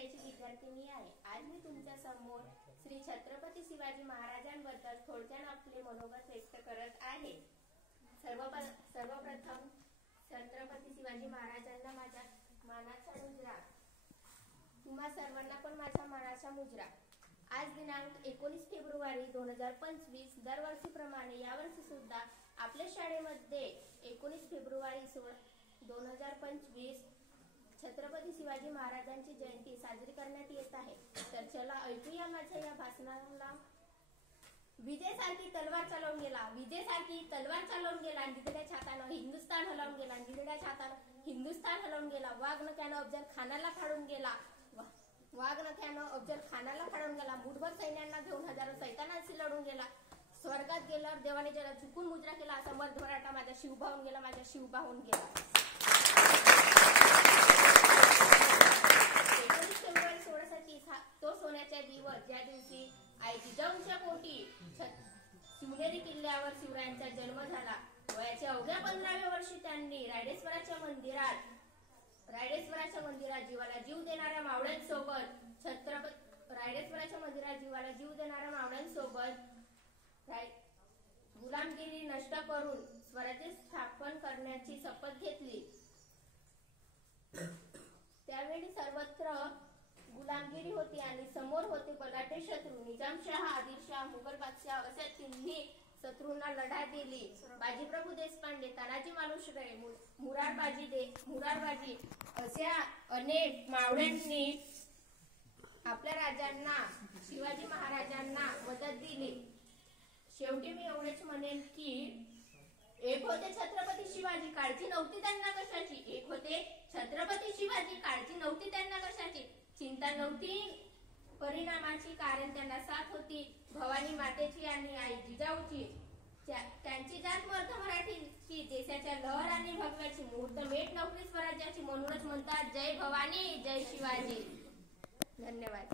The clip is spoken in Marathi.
शाळेची विद्यार्थिनी आहे। आज मी तुमच्या समोर श्री छत्रपती शिवाजी महाराजांबद्दल थोडक्यात आपले मनोगत व्यक्त करत आहे। सर्वप्रथम छत्रपती शिवाजी महाराजांना माझ्या मानाचा मुजरा। तुम्हा सर्वांना पण माझ्या मानाचा मुजरा। आज दिनांक 19 फेब्रुवारी 2025 दरवर्षीप्रमाणे यावर्षी सुद्धा आपल्या शाळेमध्ये 19 फेब्रुवारी 2025 छत्रपती शिवाजी महाराजांची जयंती साजरी करण्यात येत आहे। तर चला ऐकूया माझ्या या भाषणाला। विजयसारखी तलवार चालवून गेला, विजयसारखी तलवार चालवून गेला, निधड्याच्या हातानं हिंदुस्थान हलवून गेला, निधड्याच्या हातानं हिंदुस्थान हलवून गेला। वाघनख्यानं अफजल खानाला फाडून गेला, वाघनख्यानं अफजल खानाला फाडून गेला। मुठभर सैन्यांना घेऊन हजारो सैतानांशी लढून गेला। स्वर्गात गेल्यावर देवाने ज्याला चुकून मुजरा केला, असा मर्द मराठा माझा शिव भावून गेला, माझा शिव भावून गेला। 19 फेब्रुवारी 1630 तो सोन्याचा दिवस, ज्या दिवशी आई जिजाऊंच्या पोटी शिवनेरी किल्ल्यावर शिवरायांचा जन्म झाला। वयाच्या अवघ्या 15व्या वर्षी त्यांनी रायडेश्वराच्या मंदिरात जीवाला जीव देणाऱ्या मावळ्यांसोबत गुलामगिरी नष्ट करून स्वराज्य स्थापन करण्याची शपथ घेतली। त्यावेळी सर्वत्र गुलामगिरी होती आणि समोर होते बलाढ्य शत्रू। निजामशाह, आदिलशाह, मुघल बादशाह अशा तिन्ही शत्रूंना लढा दिली। बाजीप्रभू देशपांडे, तानाजी मालुसरे, मुरारबाजी अशा अनेक मावळ्यांनी आपल्या राजांना शिवाजी महाराजांना मदत दिली। शेवटी मी एवढेच म्हणेन की एक होते छत्रपती शिवाजी, काळजी नव्हती त्यांना कशाची। एक होते छत्रपती शिवाजी, काळजी नव्हती त्यांना कशाची। चिंता नव्हती परिणामाची, कारण त्यांना साथ होती भवानी मातेची आणि आई जिजाऊची। त्यांची जात मर्द मराठीची, देशाच्या लहर आणि भगव्याची, मुहूर्तमेढ नोकरी स्वराज्याची। म्हणूनच म्हणतात जय भवानी जय शिवाजी। धन्यवाद।